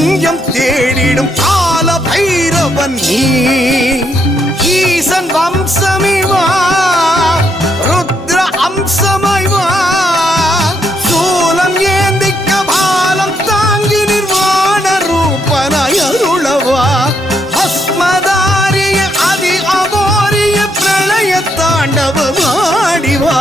தஞ்சம் தேடிடும் கால பைரவன் நீ ஈசன் வம்சமிவா ருத்ர அம்சமைவா சூலம் ஏந்திக்க பாலம் தாங்கி நிர்வாண ரூபனாய் அருளவா பஸ்மதாரிய அதி அகோரிய பிரளய தாண்டவமாடிவா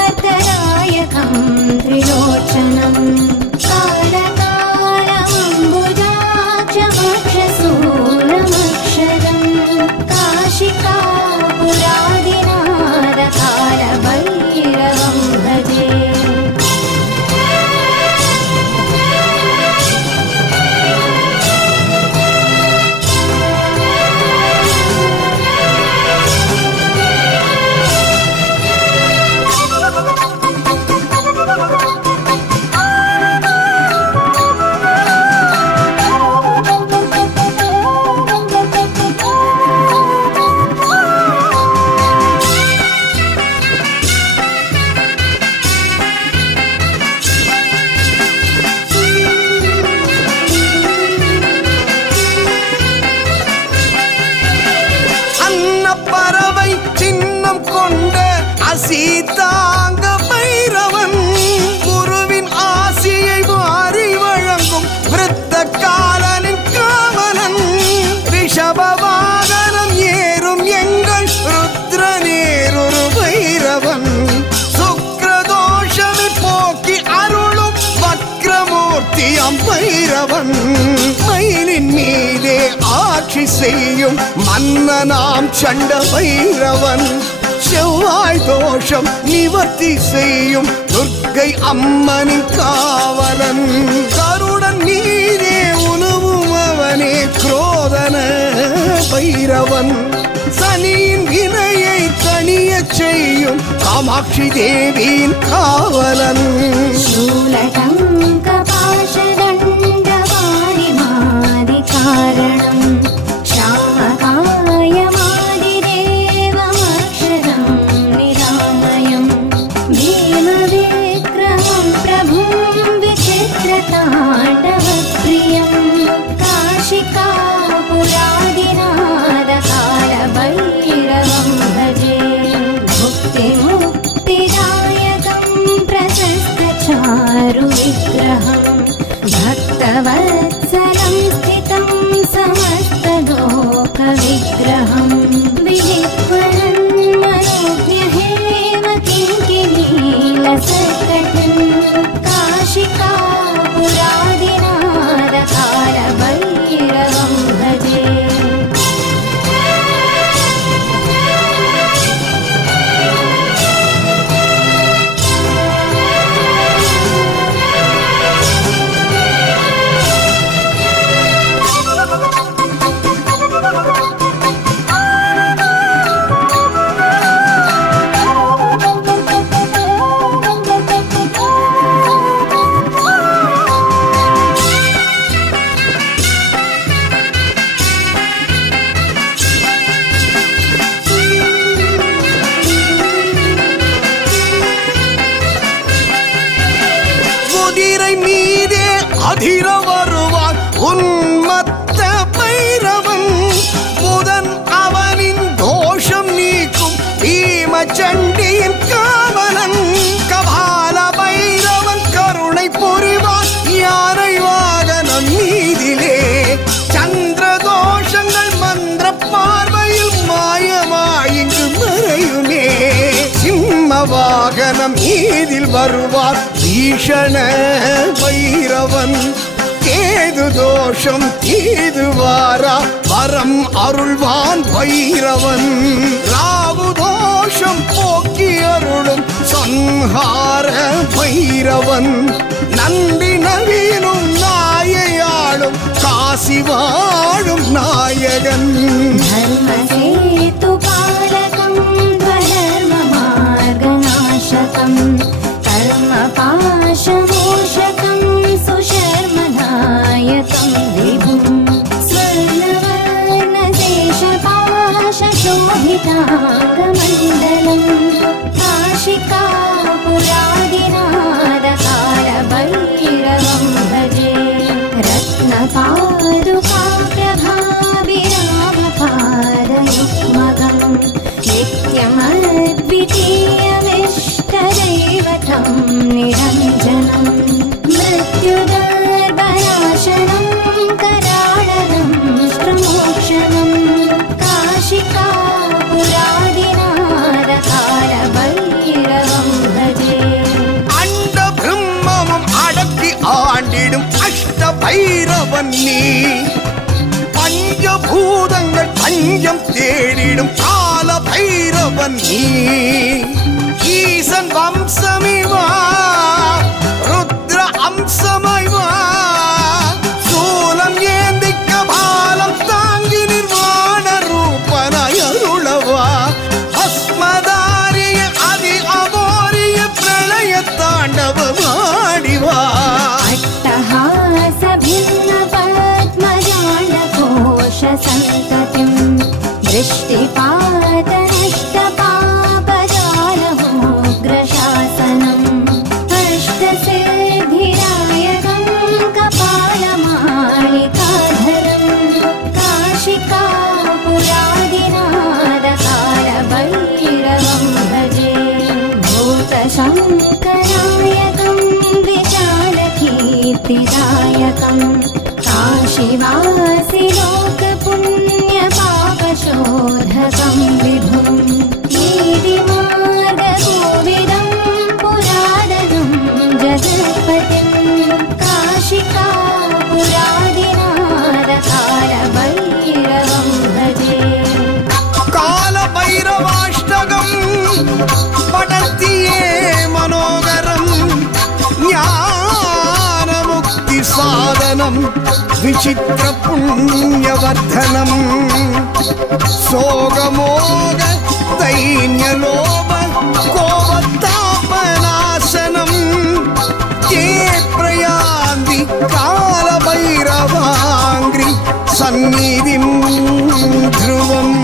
नीलकण्ठमीप्सिदार्तरायकं त्रिलोचनं कालकालमम्बुजाक्षमक्षसूरमक्षरं काशिकापुरादिनादकालभैरवं भजे சீதாங்க பைரவன் குருவின் ஆசியை வாரி வழங்கும் விருத்த காலனின் காவலன் ரிஷபவாகனம் ஏறும் எங்கள் ருத்ரநேரொரு பைரவன் சுக்ரதோஷமை போக்கி அருளும் வக்ரமூர்த்தி அம்பைரவன் மயிலின் மீதே ஆட்சி செய்யும் மன்னனாம் சண்ட பைரவன் செவ்வாய் தோஷம் நிவர்த்தி செய்யும் துர்க்கை அம்மனின் காவலன் கருடன் நீரே உணவும் அவனே குரோதன பைரவன் சனியின் வினையை தணிய செய்யும் காமாட்சி தேவியின் காவலன் சூலடங்க பாஷதண்டவாரி மாதி காரணம் विग्रहं भक्तवत्सलं स्थितं समस्तलोकविग्रहं विलिख्वरन् मनोज्ञहेम किङ्किणीलसत्कटिं काशिकापुरादिनादकालभैरवं भजे அதிர வருவான் உன்மத்த பைரவன் புதன் அவனின் தோஷம் நீக்கும் பீமச்சண்டியின் காவலன் கபால பைரவன் கருணை புரிவான் யானை வாகனம் மீதிலே சந்திர தோஷங்கள் மந்திர பார்வையில் மாயமாயிங்கு மறையுமே சிம்ம வாகனம் மீதில் வருவார் பீஷண பைரவன் கேது தோஷம் தீதுவாரா வரம் அருள்வான் பைரவன் ராகு தோஷம் போக்கி அருளும் சொன்ன സംഹാര ഭൈരവൻ നന്ദിനവീനും നായയാളും കാശി വാഴും നായകൻ ധർമ്മസേതുപാലകം ധർമ്മമാർഗനാശകം കർമ്മപാശമോഷകം സുശർമനായകം വിഭും സ്വർണവർണശേഷപാശോഭിതാംഗമണ്ഡലം കാശികാപുരാദിനാദകാലഭൈരവം ഭജേ രത്നപാദുകാപ്രഭാവിരാമപാദയുഗ്മകം നിത്യമദ്വിതീയമിഷ്ടദൈവതം നിരഞ്ജനം മൃത്യുദർഭനാശനം कराळनं श्रमोक्षणं काशिकापुरादिनादकालभैरवं भजे അണ്ടബ്രഹ്മവും അടക്കി ആണ്ടിടും അഷ്ടഭൈരവൻ നീ പഞ്ചഭൂതങ്ങൾ പഞ്ചം തേടിടും കാലഭൈരവൻ നീ ഈശൻ വംശമിവാ രുദ്ര അംശമൈവാ संततिं दृष्टिपातनष्टपापजालमोग्रशासनम् अष्टसिद्धिदायकं कपालमालिकाधरं काशिकापुरादिनादकालभैरवं भजे भूतशङ्करायकं विचालकीर्तिदायकं काशीवासि लोकपुण्यपापशोधकं विभुं नीतिमार्गकोविदं पुरादनं जगत्पतिं काशिकापुरादिनादकालभैरवं भजे कालभैरवाष्टकं पठतिये मनोहरं ज्ञानमुक्तिसाधनं विचित्रपुण्यवर्धनं सोगमोग दैन्यलोभ कोपतापनाशनं ये प्रयान्ति कालभैरवाङ्घ्रि सन्निधिं ध्रुवम्